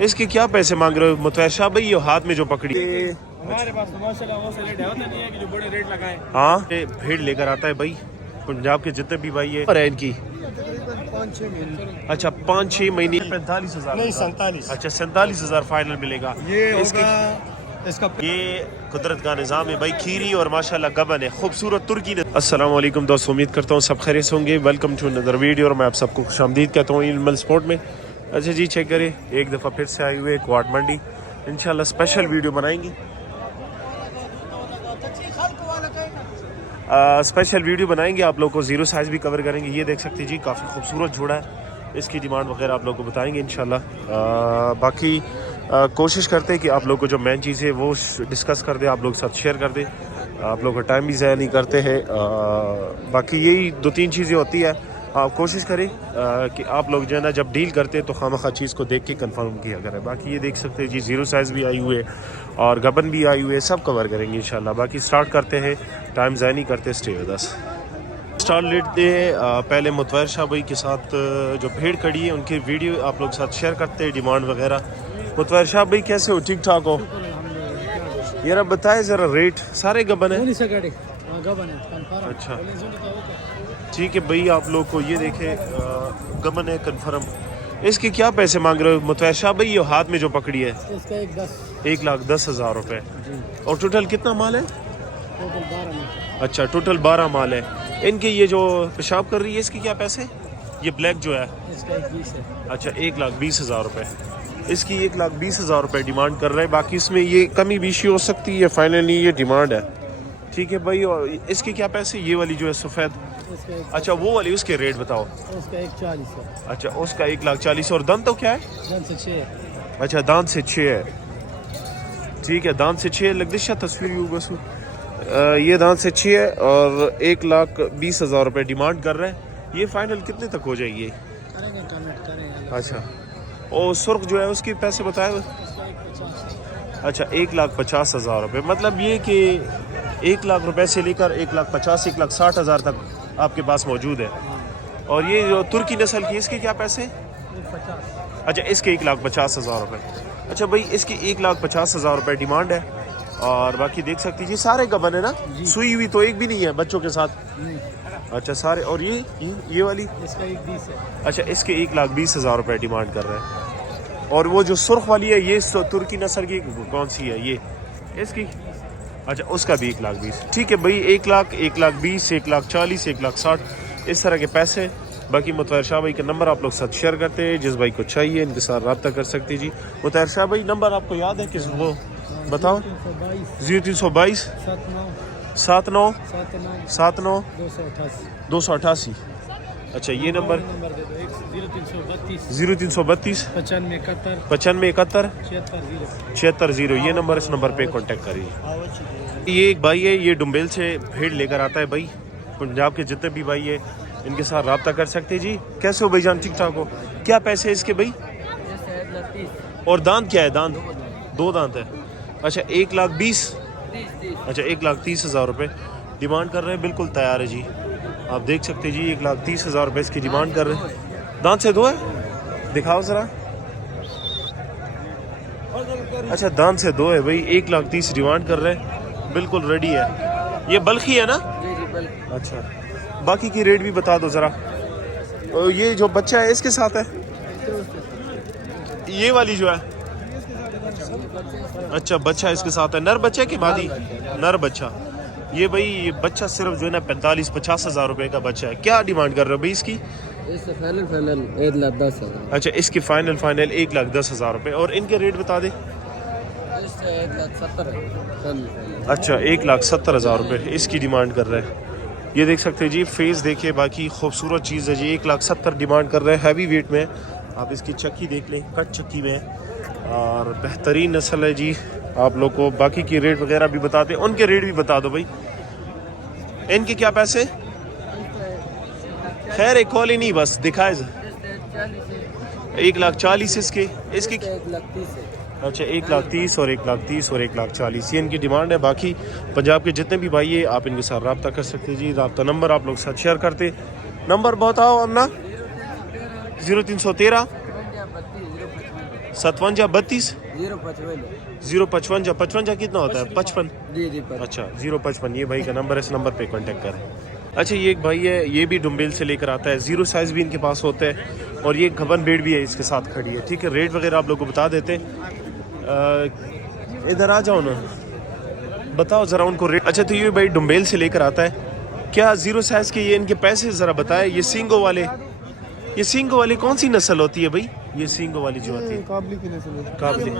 इसके क्या पैसे मांग रहे हो मुतवैशा भाई? ये हाथ में जो पकड़ी हमारे पास तो माशाल्लाह वो से रेट होता नहीं है कि जो बड़े रेट लगाएं। हाँ भीड़ लेकर आता है भाई पंजाब के जितने भी भाई है इनकी। 5-6 महीने। अच्छा 5-6 महीने 45,000 नहीं 47। अच्छा 47,000 फाइनल मिलेगा। ये इसकी इसका ये कुदरत का निज़ाम है भाई, खीरी और माशाल्लाह गबन है खूबसूरत तुर्की ने। अस्सलाम वालेकुम दोस्तों, उम्मीद करता हूँ सब खैरियत से होंगे। वेलकम टू अनदर वीडियो और मैं आप सबको खुशामदीद कहता हूँ एनिमल स्पोर्ट में। अच्छा जी चेक करें, एक दफ़ा फिर से आए हुए क्वाड मंडी, इंशाल्लाह स्पेशल वीडियो बनाएंगे। स्पेशल वीडियो बनाएंगे, आप लोग को ज़ीरो साइज़ भी कवर करेंगे। ये देख सकते हैं जी काफ़ी खूबसूरत जोड़ा है, इसकी डिमांड वगैरह आप लोग को बताएंगे इंशाल्लाह। बाकी कोशिश करते हैं कि आप लोग को जो मेन चीज़ है वो डिस्कस कर दे, आप लोग साथ शेयर कर दे, आप लोग का टाइम भी ज़ाया नहीं करते हैं। बाकी यही 2-3 चीज़ें होती है, आप कोशिश करें कि आप लोग जो है ना जब डील करते हैं तो खामखा चीज़ को देख के कंफर्म किया करें। बाकी ये देख सकते हैं जी ज़ीरो साइज़ भी आई हुए और गबन भी आई हुई है, सब कवर करेंगे इंशाल्लाह। बाकी स्टार्ट करते हैं, टाइम ज़ाया नहीं करते, स्टे विद अस। स्टार्ट लेते हैं पहले मुतवैर शाह भाई के साथ जो भीड़ खड़ी है उनकी वीडियो आप लोग साथ शेयर करते हैं, डिमांड वगैरह। मुतवैर शाह भाई कैसे हो? ठीक ठाक हो? यार अब बताए ज़रा रेट, सारे गबन है? अच्छा ठीक है भाई, आप लोग को ये देखे गबन है कन्फर्म। इसके क्या पैसे मांग रहे हो मुतवैर शाह भाई? ये हाथ में जो पकड़ी है इसका 1,10,000 रुपये। और टोटल कितना माल है? टोटल 12 में। अच्छा टोटल 12 माल है। इनके ये जो पेशाब कर रही है इसके क्या पैसे? ये ब्लैक जो है इसका 20 है। अच्छा 1,20,000 रुपये, इसकी 1,20,000 रुपये डिमांड कर रहे हैं। बाकी इसमें ये कमी बेशी हो सकती है, फाइनली ये डिमांड है। ठीक है भाई, और इसके क्या पैसे? ये वाली जो है सफ़ेद, अच्छा वो वाली, उसके रेट बताओ। उसका 140 है। अच्छा उसका 1,40,000। और दांत तो क्या है? दांत से 6 है। अच्छा दांत से 6 है, ठीक है दांत से 6 लगदिशा तस्वीर बस। ये दांत से 6 है और 1,20,000 रुपये डिमांड कर रहे हैं। ये फाइनल कितने तक हो जाएगी? करेंगे कमेंट करेंगे। अच्छा और सुर्ख जो है उसके पैसे बताए? अच्छा 1,50,000 रुपये, मतलब ये कि 1,00,000 रुपये से लेकर 1,50,000 1,60,000 तक आपके पास मौजूद है। और ये जो तुर्की नस्ल की इसके क्या पैसे? 50। अच्छा इसके 1,50,000 रुपये। अच्छा भाई इसकी 1,50,000 रुपये डिमांड है। और बाकी देख सकती जी सारे गबन है ना, सुई हुई तो एक भी नहीं है बच्चों के साथ? अच्छा सारे। और ये वाली इसका 120 है। अच्छा इसके 1,20,000 रुपये डिमांड कर रहे हैं। और वो जो सुर्ख वाली है ये तुर्की नस्ल की कौन सी है ये? इसकी अच्छा उसका भी 1,20,000। ठीक है भाई 1,00,000 1,20,000 1,40,000 1,60,000 इस तरह के पैसे। बाकी मुतवैर शाह भाई का नंबर आप लोग साथ शेयर करते हैं, जिस भाई को चाहिए इनके साथ रब्ता कर सकते जी। मुतवैर शाह भाई नंबर आपको याद है किस? वो बताओ। 0322 79 79 288। अच्छा ये नंबर 0332 95 71 76 ये नंबर, इस नंबर पे कांटेक्ट करिए। ये एक भाई है, ये डुम्बेल से भीड़ लेकर आता है भाई, पंजाब के जितने भी भाई है इनके साथ रब्ता कर सकते हैं जी। कैसे हो भाई जान? ठीक ठाक हो? क्या पैसे है इसके भाई? और दांत क्या है? दांत 2 दांत है। अच्छा 1,20,000 अच्छा 1,30,000 रुपये डिमांड कर रहे हैं, बिल्कुल तैयार है जी। आप देख सकते हैं जी 1,30,000 रुपये इसकी डिमांड कर रहे हैं। दांत से 2 है, दिखाओ ज़रा। अच्छा दांत से 2 है भाई, 1,30,000 डिमांड कर रहे हैं, बिल्कुल रेडी है। ये बल्कि है ना? अच्छा बाकी की रेट भी बता दो ज़रा। ये जो बच्चा है इसके साथ है? ये वाली जो है? अच्छा बच्चा इसके साथ है, नर बच्चा की मादी? नर बच्चा। ये भाई ये बच्चा सिर्फ जो है ना 45-50 हज़ार रुपये का बच्चा है। क्या डिमांड कर रहे हो भाई इसकी? फाइनल 1,10,000। अच्छा इसकी फाइनल 1,10,000 रुपये। और इनके रेट बता दे। 1,70,000। अच्छा 1,70,000 रुपये इसकी डिमांड कर रहे हैं। ये देख सकते हैं जी, फेस देखिए, बाकी खूबसूरत चीज़ है जी। 1,70,000 डिमांड कर रहे हैं, हैवी वेट में। आप इसकी चक्की देख लें, कट चक्की में और बेहतरीन नस्ल है जी। आप लोग को बाकी की रेट वगैरह भी बताते हैं, उनके रेट भी बता दो भाई। इनके क्या पैसे? खैर एक कॉल ही नहीं बस दिखाए। 1,40,000 इसके 1,30,000 है। अच्छा 1,30,000 और 1,30,000 और 1,40,000 ये इनकी डिमांड है। बाकी पंजाब के जितने भी भाई है आप इनके साथ रब्ता कर सकते हैं जी। रब्ता नंबर आप लोग साथ शेयर करते। नंबर बताओ अपना। 0313 57 32 055 055 55 कितना होता है 55 जी जी अच्छा 055 ये भाई का नंबर है, इस नंबर पे कांटेक्ट करें। अच्छा ये एक भाई है, ये भी डुम्बेल से लेकर आता है, जीरो साइज़ भी इनके पास होता है और ये गबन बेड भी है इसके साथ खड़ी है। ठीक है, रेट वगैरह आप लोग को बता देते हैं। इधर आ जाओ ना, बताओ ज़रा उनको रेट। अच्छा तो ये भाई डुम्बेल से लेकर आता है, क्या जीरो साइज़ के ये इनके पैसे ज़रा बताए। ये सींगो वाले, ये सींगो वाली कौन सी नस्ल होती है भाई? ये सींगो वाली जो होती है काबली की नस्ल है। काबली।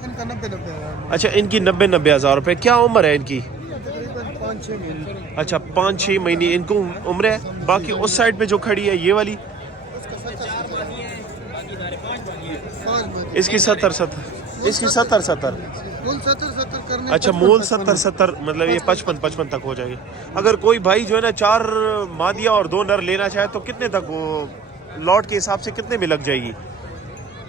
इनका 90 अच्छा इनकी 90 हज़ार रुपये। क्या उम्र है इनकी? 5-6 महीने। अच्छा 5-6 महीने इनको उम्र है। बाकी उस साइड पे जो खड़ी है ये वाली, इसकी 70 इसकी 70 कुल 70 करने। अच्छा मूल 70 मतलब ये 55 तक हो जाएगी। अगर कोई भाई जो है ना 4 मादिया और 2 नर लेना चाहे तो कितने तक वो लॉट के हिसाब से कितने में लग जाएगी?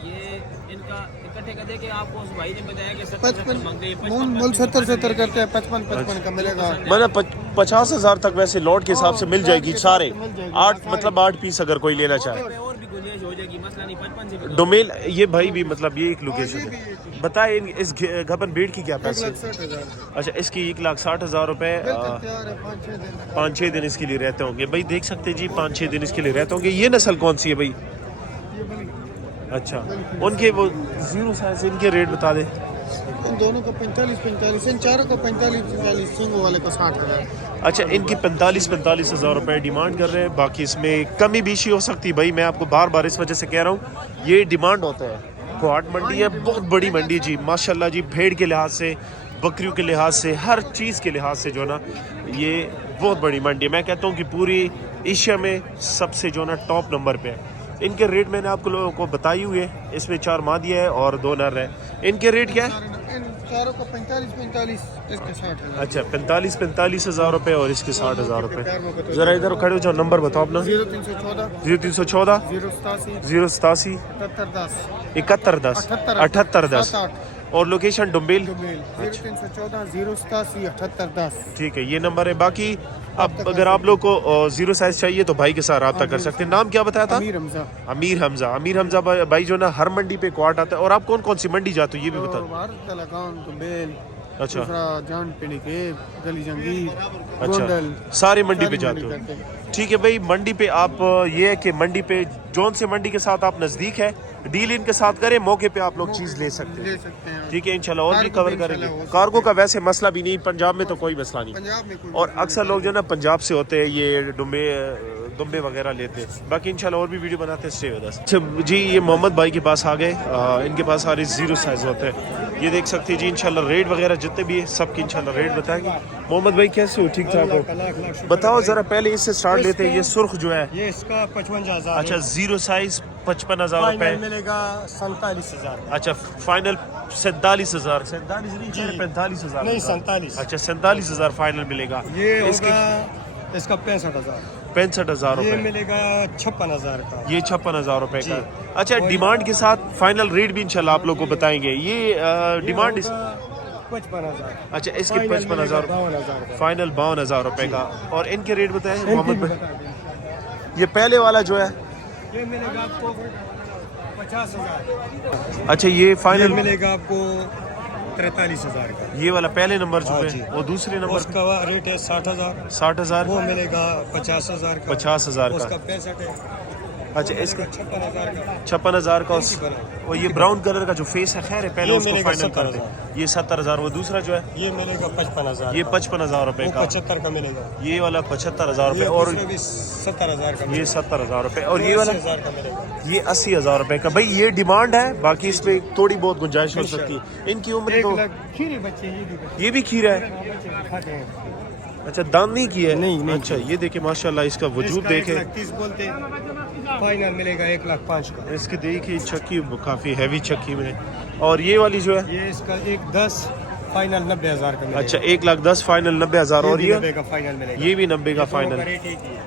ये इनका इकट्ठे कर देके आपको उस भाई ने बताया कि 55 मांग रही है, मूल 70 करते हैं, 55 का मिलेगा। मतलब 50,000 तक वैसे लॉट के हिसाब से मिल जाएगी सारे। मिल जाएगी। 8 मतलब 8 पीस अगर कोई लेना चाहे। और भी गुंजाइश हो जाएगी, मसला नहीं। 55 से भी डोमेल ये भाई भी मतलब ये एक लोकेशन है। बताए इस गबन बेड की क्या पैसे? 1,60,000 अच्छा इसकी 1,60,000 रुपये। तैयार है 5-6 दिन। 5-6 दिन इसके लिए रहते होंगे भाई, देख सकते हैं जी 5-6 दिन इसके लिए रहते होंगे। ये नस्ल कौन सी है भाई? अच्छा उनके वो जीरो साइज इनके रेट बता दे। इन दोनों का 45 इन चारों का 45 सिंगो वाले का 60,000। अच्छा इनकी 45 हज़ार रुपये डिमांड कर रहे हैं। बाकी इसमें कमी बेशी हो सकती है भाई, मैं आपको बार बार इस वजह से कह रहा हूँ, ये डिमांड होता है। कोहाट मंडी है, बहुत बड़ी मंडी जी माशाल्लाह जी, भेड़ के लिहाज से, बकरियों के लिहाज से, हर चीज़ के लिहाज से जो ना ये बहुत बड़ी मंडी है। मैं कहता हूँ कि पूरी एशिया में सबसे जो ना टॉप नंबर पे है। इनके रेट मैंने आपको लोगों को बताई हुई है, इसमें 4 मादिया है और 2 नर है। इनके रेट क्या है? इन चारों का 45 इसके 60,000। अच्छा 45 हज़ार रुपये और इसके 60,000 रुपये। ज़रा इधर खड़े हो जाओ, नंबर बताओ अपना। 0314 0314 087 087 7710 7110 7810 और लोकेशन डुम्बेल। 0314 087 7810। ठीक है ये नंबर है। बाकी अब अगर आप लोग को जीरो साइज चाहिए तो भाई के साथ रब्ता कर सकते हैं। नाम क्या बताया था? अमीर हमजा। अमीर हमजा भाई जो ना हर मंडी पे क्वार्ट आता है। और आप कौन कौन सी मंडी जाते हो ये भी बता दो। भारत तलाकान दुबेल, अच्छा दूसरा जान पिंडी के गली जंगीर, अच्छा गोंडल, सारी मंडी पे सारी जाते मंडी हो। करते हैं। ठीक है भाई मंडी पे आप ये है कि मंडी पे जौन से मंडी के साथ आप नज़दीक है डील इनके साथ करें, मौके पे आप लोग चीज़ ले सकते ले हैं। सकते हैं। ठीक है इंशाल्लाह और भी कार्गो कवर भी करेंगे। इंशाल्लाह हो कार्गो का वैसे मसला भी नहीं, पंजाब में तो कोई मसला नहीं। पंजाब में कोई और अक्सर लोग जो ना पंजाब से होते हैं ये दुम्बे वगैरह लेते हैं। बाकी इंशाल्लाह और भी वीडियो बनाते हैं, स्टे विद अस। अच्छा जी ये मोहम्मद भाई के पास आ गए, इनके पास सारे जीरो साइज होते हैं। ये देख सकते हैं जी इंशाल्लाह रेट वगैरह जितने भी है सबकी इंशाल्लाह रेट बताएंगे। मोहम्मद भाई कैसे हो? ठीक ठाक हो? बताओ ज़रा पहले इससे स्टार्ट लेते हैं। ये सुर्ख जो है ये इसका 55,000। अच्छा जीरो साइज 55,000 रुपए। मिलेगा 47,000। अच्छा फाइनल 47,000 45,000 नहीं 47। अच्छा 47,000 फाइनल मिलेगा। ये इसके होगा इसका 65,000। 65,000 ये रुपए। मिलेगा 56,000 का। ये 56,000 रुपए का। अच्छा डिमांड के साथ फाइनल रेट भी इंशाल्लाह आप लोग को बताएंगे। ये डिमांड 55,000। अच्छा इसके 55,000 52,000 फाइनल 52,000 रुपए का। और इनके रेट बताएं मोहम्मद भाई। ये पहले वाला जो है ये मिलेगा आपको 50,000। अच्छा ये ये फाइनल मिलेगा आपको 43,000 का। ये वाला पहले नंबर जो हाँ है जी। वो दूसरे नंबर उसका रेट है 60,000। 60,000 वो मिलेगा 50,000 का। 50,000 का। उसका 65 है। अच्छा इसका 56,000 का। 56,000 का। और ये ब्राउन कलर का जो फेस है खैर है पहले ये उसको मिलेगा फाइनल कर दे। 70,000। ये 70,000। वो दूसरा जो है ये मिलेगा 55,000। ये 55,000 रुपए वो का। 75 का मिलेगा। ये वाला 75,000 रुपए। ये और दूसरा भी 70,000 का ये मिलेगा। 70,000 रुपए। और ये वाला 80,000 का मिलेगा। ये 80,000 रुपए का। भाई ये डिमांड है, बाकी इसमें थोड़ी बहुत गुंजाइश हो सकती है। इनकी उम्र 1 तो लाख खीरे बच्चे ये भी खीरा है। खाते हैं। अच्छा दान नहीं की है? नहीं, नहीं अच्छा ये देखे माशाल्लाह इसका वजूद देखे। 1,30,000 बोलते हैं। फाइनल मिलेगा 1,05,000 का। इसकी देखिए चक्की काफी हैवी चक्की में। और ये वाली जो है ये इसका 1,10 फाइनल 90,000 का मिलेगा। अच्छा 1,10,000 फाइनल 90,000। और भी ये 90 का फाइनल मिलेगा। ये भी 90 का दोनों फाइनल। रेट एक ही है।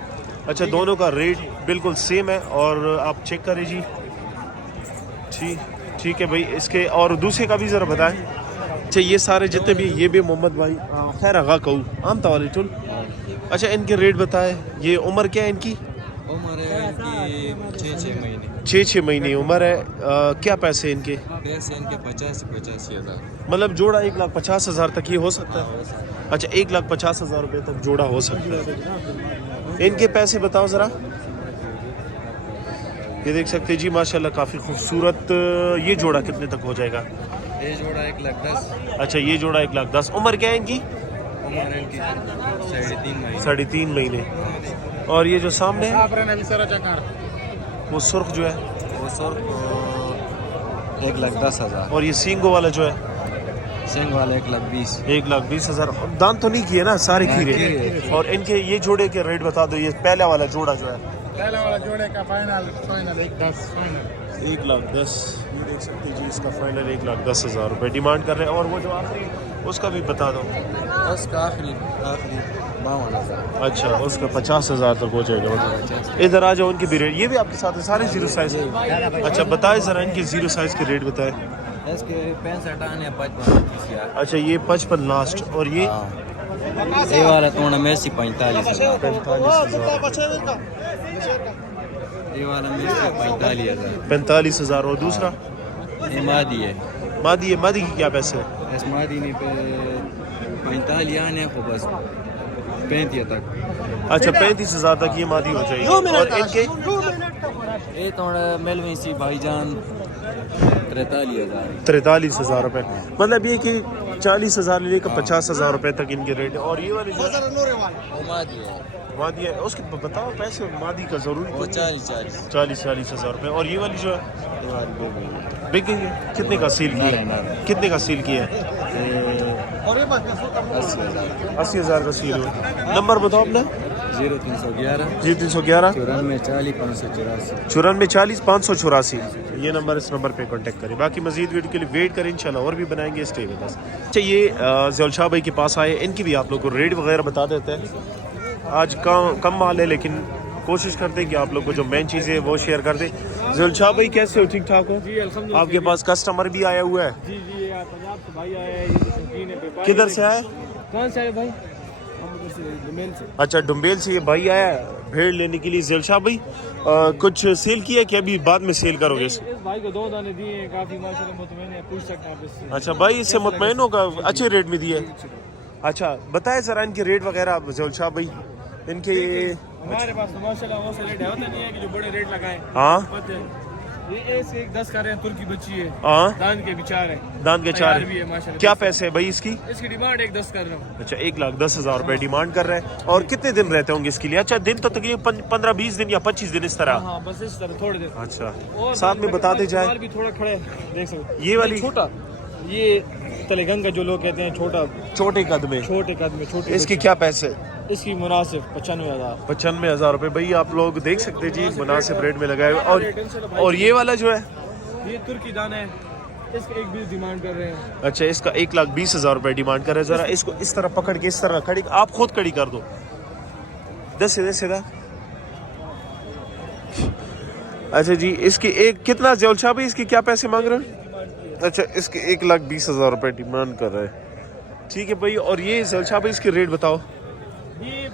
अच्छा दोनों का रेट बिल्कुल सेम है और आप चेक करें जी। ठीक है भाई इसके और दूसरे का भी ज़रा बताएं। अच्छा ये सारे जितने भी ये भी मोहम्मद भाई खैर आगा कहूँ आम तवाली टुल। अच्छा इनके रेट बताए। ये उम्र क्या है इनकी? उम्र है इनकी 6 महीने। 6 महीने उम्र है। क्या पैसे इनके? पैसे इनके 85,000 मतलब जोड़ा 1,50,000 तक ये हो सकता है? अच्छा 1,50,000 रुपये तक जोड़ा हो सकता है। इनके पैसे बताओ ज़रा। ये देख सकते हैं जी माशाल्लाह काफ़ी खूबसूरत। ये जोड़ा कितने तक हो जाएगा? ये जोड़ा 1,10,000। अच्छा ये जोड़ा 1,10,000। उम्र क्या है इनकी? उम्र इनकी 3.5 महीने। 3.5 महीने। और ये जो सामने है वो सुर्ख जो है, वो सर 1,10,000। और ये सींगो वाला जो है सिंग वाला 1,20,000। 1,20,000। दान तो नहीं किए ना, सारे खीरे। खीरे। और इनके ये जोड़े के रेट बता दो। ये पहला वाला जोड़ा जो है पहला वाला जोड़े का फाइनल 1,10,000 फाइनल। 1,10,000। ये देख सकते हैं जी इसका फाइनल 1,10,000 रुपये डिमांड कर रहे हैं। और वो जो आखिरी उसका भी बता दो। उसका आखिरी 52,000। अच्छा उसका 50,000 तक हो जाएगा। इधर आ जाओ, उनके भी रेट। ये भी आपके साथ है सारे जीरो साइज। अच्छा बताए ज़रा इनके जीरो साइज के रेट बताए। इसके 65 आने 55 अच्छा ये 55 लास्ट। और ये ये वाला तो मेसी 45,000। 45,000। ये वाला मेसी 45,000। 45,000। और दूसरा ये मादी है। मादी है। मादी की क्या पैसे है? इस मादी ने पे 45 आने को बस 35 तक। अच्छा 35,000 तक ये मादी हो जाएगी। और इनके ये तो मेलवी सी भाईजान 43,000। 43,000 रुपये। मतलब ये कि 40,000 ले लेकर 50,000 रुपये तक इनके रेट है। और ये वाली जो है वो मादी है। मादी है, उसके बताओ पैसे मादी का ज़रूरी वो तो 40,000। रुपये। और ये वाली जो है ये वाली बेबी बिक गई है। कितने का सील किया है? कितने का सील किया है? 80,000। 80,000 का सील हुआ। नंबर बताओ अपना। 0311 जी 311 94 40 584। 94 40 584। ये नंबर, इस नंबर पे कांटेक्ट करें। बाकी मजीद वीडियो के लिए वेट करें, इंशाल्लाह और भी बनाएंगे। Stay with us. अच्छा ये ज़ैल शाह भाई के पास आए, इनकी भी आप लोग को रेट वगैरह बता देते हैं। आज कम माल है लेकिन कोशिश करते हैं कि आप लोग को जो मेन चीज़ है वो शेयर कर दें। ज़ैल शाह भाई कैसे हो? ठीक ठाक हो? जी अल्हम्दुलिल्लाह। आपके पास कस्टमर भी आया हुआ है? जी जी पंजाब से भाई आया है, ये शौकीन है व्यापारी किधर है। से आया? कौन से आए भाई? हम उधर से डुमेल से। अच्छा डुम्बेल से ये भाई आया है भेड़ लेने के लिए। ज़ैल शाह भाई कुछ सेल किया कि अभी बाद में सेल करोगे? इस भाई को 2 दाने दिए हैं, काफी माशाल्लाह मुतमईन है, पूछ सकते हैं आप इससे। अच्छा भाई इससे मुतमईन होगा, अच्छे रेट में दिए। अच्छा बताए ज़रा इनके रेट वगैरह ज़ैल शाह भाई इनके। हमारे पास तो माशाल्लाह वो से रेट है, होता नहीं है कि जो बड़े रेट लगाएं। हाँ पता है ये ऐसे 1,10 का रहे हैं, तुर्की बच्ची है, हाँ दान के विचार है, दान के चार तैयार भी है माशाल्लाह। क्या पैसे है भाई इसकी? इसकी डिमांड 1,10 कर रहा हूँ। अच्छा 1,10,000 रुपए डिमांड कर रहे हैं। और कितने दिन रहते होंगे इसके लिए? अच्छा दिन तो तकरीबन 15-20 दिन या 25 दिन इस तरह। हाँ बस इस तरह थोड़ी देर। अच्छा और साथ में बताते जाए। माल भी थोड़ा खड़े हैं, देख सकते ये वाली छोटा, ये तलेगंग का जो लोग कहते हैं छोटा, छोटे कद में, छोटे कद में छोटे। इसकी क्या पैसे? इसकी मुनासिब 95,000। 95,000 रुपए। भाई आप लोग देख सकते हैं जी मुनासिब रेट में लगाए हुए। और ये वाला जो है ये तुर्की दाना है, इसका 1,20 डिमांड कर रहे हैं। अच्छा इसका 1,20,000 रुपए डिमांड कर रहे हैं। जरा इसको इस तरह पकड़ के इस तरह खड़ी, आप खुद खड़ी कर दो। दस सीधा। अच्छा जी इसकी एक कितना ज़ैल शाह भाई इसके क्या पैसे मांग रहे हैं? अच्छा इसके 1,20,000 रुपए डिमांड कर रहे हैं। ठीक है भाई। और ये ज़ैल शाह भाई इसके रेट बताओ। ये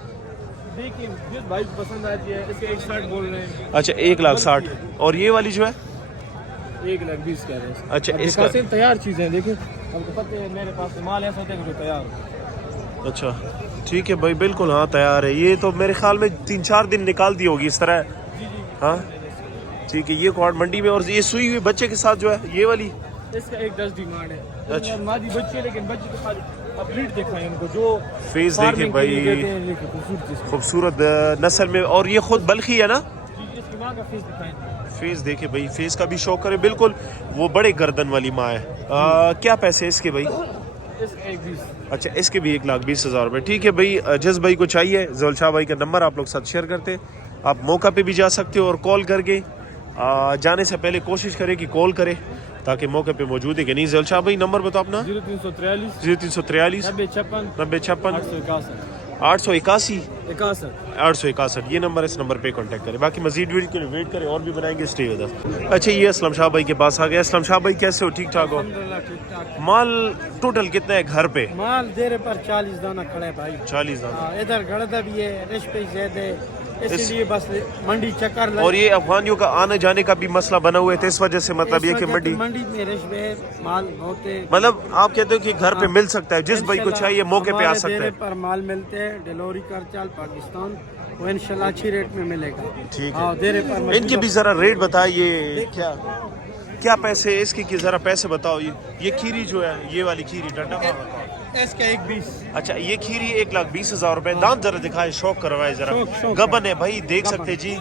देखिए जिस भाई को पसंद आती है, इसके 1,60 बोल रहे हैं। अच्छा 1,60,000। और ये वाली जो है 1,20,000 कह रहे हैं। अच्छा, अब इसका- दिखाते हैं तैयार चीजें, देखिए आपको पता है मेरे पास तो माल ऐसा होता है कि जो तैयार हो। अच्छा ठीक है भाई बिल्कुल हाँ तैयार है। ये तो मेरे ख्याल में 3-4 दिन निकाल दी होगी इस तरह। जी जी हाँ ठीक है। ये क्वाड मंडी में। और ये सुई हुई बच्चे के साथ जो है ये वाली इसका 1,10 डिमांड है। अच्छा। मादी बच्ची है लेकिन बच्ची के साथ अब ब्रीड दिखाएं उनको जो फेस देखे farming के लिए भाई, देते हैं, देखिए खूबसूरत चीज़। खूबसूरत नस्ल में। और ये खुद बल्खी है ना? जी, इसकी माँ का फेस दिखाएं। फेस देखे भाई, फेस का भी शौक करे बिल्कुल। वो बड़े गर्दन वाली माँ है। क्या पैसे इसके भाई? इसका 1,20। अच्छा इसके भी 1,20,000 रुपये। ठीक है भाई। जिस भाई को चाहिए ज़ैल शाह भाई का नंबर आप लोग साथ शेयर करते हैं। आप मौका पे भी जा सकते हो और कॉल करके जाने से पहले कोशिश करें कि कॉल करें ताकि मौके पे मौजूद है कि नहीं। ज़ैल शाह भाई नंबर बताओ अपना। 0343 0343 9056 9056 861 881 61। 861। ये नंबर, इस नंबर पे कांटेक्ट करें। बाकी मजीद वीडियो के लिए वेट करें और भी बनाएंगे। Stay with us. अच्छा ये असलम शाह भाई के पास आ गया। असलम शाह भाई कैसे हो? ठीक ठाक हो? अल्हम्दुलिल्लाह ठीक ठाक। माल टोटल कितना है घर पे? माल देरे पर 40 दाना खड़े भाई। 40 दाना। हाँ, इधर गड़दा भी है, रिश पे ज़्यादा है, اسی لیے بس منڈی چکر اور یہ افغانیوں کا آنے جانے کا بھی مسئلہ بنا ہوا ہے تو اس وجہ سے مطلب یہ کہ منڈی میں رش میں مال بہت ہے، مطلب آپ کہتے ہو کہ گھر پہ مل سکتا ہے، جس بھائی کو چاہیے موقع پہ آ سکتا ہے. ڈیرے پر مال ملتے ہیں، ڈیلیوری کر چال پاکستان، وہ انشاءاللہ اچھی ریٹ میں ملے گا. ٹھیک ہاں ہے. ڈیرے پر ان کے بھی ذرا ریٹ بتائیے، کیا پیسے اس کی ذرا پیسے بتاؤ. یہ کھیری جو ہے، یہ والی کھیری ڈنڈا مار بتاؤ. اس کا 1.20. اچھا یہ کھیری 1,20,000 روپے. دام ذرا دکھائے، شوق کروائے ذرا. شوق. گبن ہے بھائی، دیکھ سکتے جی،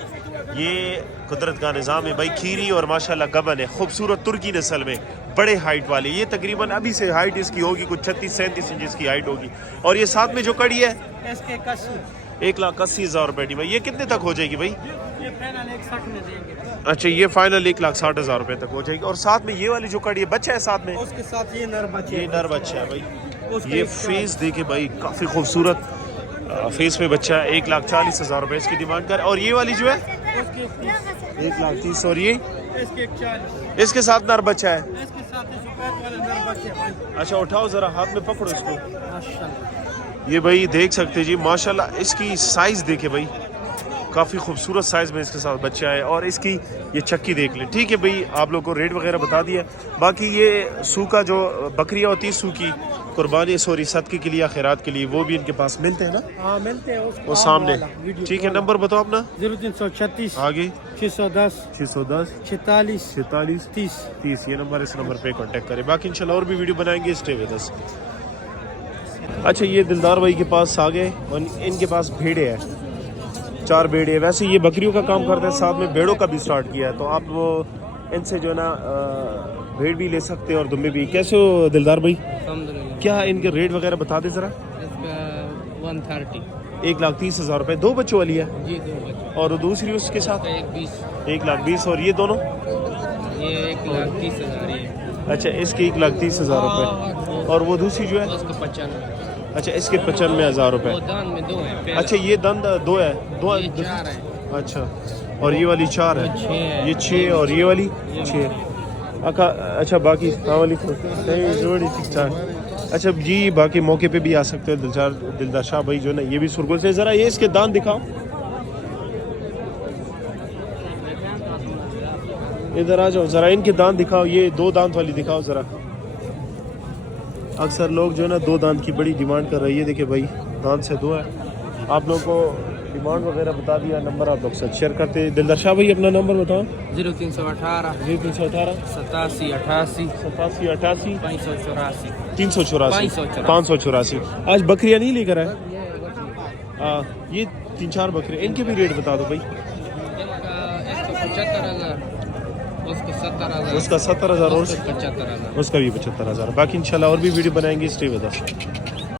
یہ قدرت کا نظام ہے بھائی. کھیری اور ماشاءاللہ گبن ہے، خوبصورت ترکی نسل میں، بڑے ہائٹ والے. یہ تقریباً ابھی سے ہائٹ اس کی ہوگی کچھ 36-37 انچ کی ہائٹ ہوگی. اور یہ ساتھ میں جو کڑی ہے اس کے 81. 1,80,000 روپے کی بھائی. یہ کتنے تک ہو جائے گی بھائی؟ یہ فائنل 160 میں دیں گے. اچھا یہ فائنل 1,60,000 روپے تک ہو جائے گی. اور ساتھ میں یہ والی جو کڑی ہے، بچہ ہے ساتھ میں، اس کے ساتھ یہ نر بچے، یہ نر بچہ ہے بھائی. اس کا یہ 140. فیس دیکھے بھائی، کافی خوبصورت فیس میں بچہ ہے. 1,40,000 روپے اس کی ڈیمانڈ کر. اور یہ والی جو ہے اس کے 30. 1,30,000. اور یہ اس کے 40. اس کے ساتھ نر بچہ ہے. اس کے ساتھ یہ سفید والے نر بچے بھائی. اچھا اٹھاؤ ذرا، ہاتھ میں پکڑو اس کو. ماشاءاللہ. یہ بھائی دیکھ سکتے جی، ماشاءاللہ اس کی سائز دیکھے بھائی، کافی خوبصورت سائز میں اس کے ساتھ بچہ ہے. اور اس کی یہ چکی دیکھ لیں. ٹھیک ہے بھائی، آپ لوگ کو ریٹ وغیرہ بتا دیا. باقی یہ سو کا جو بکریاں ہوتی ہے، سو کی قربانی صدقے کے لیے، خیرات کے لیے، وہ بھی ان کے پاس ملتے ہیں نا، ہاں ملتے ہیں. وہ سامنے. ٹھیک ہے، نمبر بتاؤ اپنا. 0336 آگے 610 610 46 46 30. 30. یہ نمبر، اس نمبر پہ کانٹیکٹ کریں. باقی انشاءاللہ اور بھی ویڈیو بنائیں گے. Stay with us. اچھا یہ دلدار بھائی کے پاس آ گئے، اور ان کے پاس بھیڑے ہیں، 4 بھیڑے. ویسے یہ بکریوں کا کام کرتے ہیں، ساتھ میں بھیڑوں کا بھی سٹارٹ کیا ہے. تو آپ وہ ان سے جو ہے نا بھیڑ بھی لے سکتے ہیں اور دمبے بھی. کیسے ہو دلدار بھائی؟ الحمدللہ. کیا ان کے ریٹ وغیرہ بتا دیں ذرا. اس کا 130. 1,30,000 روپے. 2 بچوں والی ہے. جی 2 بچے. اور دوسری اس کے ساتھ 120. 1,20,000. اور یہ دونوں یہ 1,30,000 ہے. اچھا اس کے 1,30,000 روپے. اور وہ دوسری جو ہے، اس کو 95. اچھا اس کے 95,000 روپے. وہ دان میں 2 ہیں. اچھا یہ دند 2 ہے، 2. یہ 4 ہیں. اچھا اور یہ والی 4 ہے. 6 ہے. یہ 6 اور یہ والی 6. اچھا باقی السلام علیکم. جوڑی ٹھیک ٹھاک. اچھا جی، باقی موقع پہ بھی آ سکتے ہیں. دلدار شاہ بھائی جو ہے نا، یہ بھی سرگل سے. ذرا یہ اس کے دان دکھاؤ ادھر آ جاؤ ذرا. ان کے دانت دکھاؤ، یہ 2 دانت والی دکھاؤ ذرا. اکثر لوگ جو ہے نا 2 دانت کی بڑی ڈیمانڈ کر رہی ہے. دیکھیں بھائی دانت سے 2 ہے. آپ لوگوں کو ڈیمانڈ وغیرہ بتا دیا. نمبر آپ لوگ سے شیئر کرتے ہیں. دلدار شاہ بھائی اپنا نمبر بتاؤ. 0318 0318 87 88 87 88 584. 384 584. آج بکریاں نہیں لے کر آئے؟ ہاں یہ 3-4 بکرے. ان کے بھی ریٹ بتا دو بھائی. اس کا 75,000. اس کا 70,000. اس کا 70,000 اور 75,000. اس کا بھی 75,000. باقی انشاءاللہ اور بھی ویڈیو بنائیں گے. Stay with us.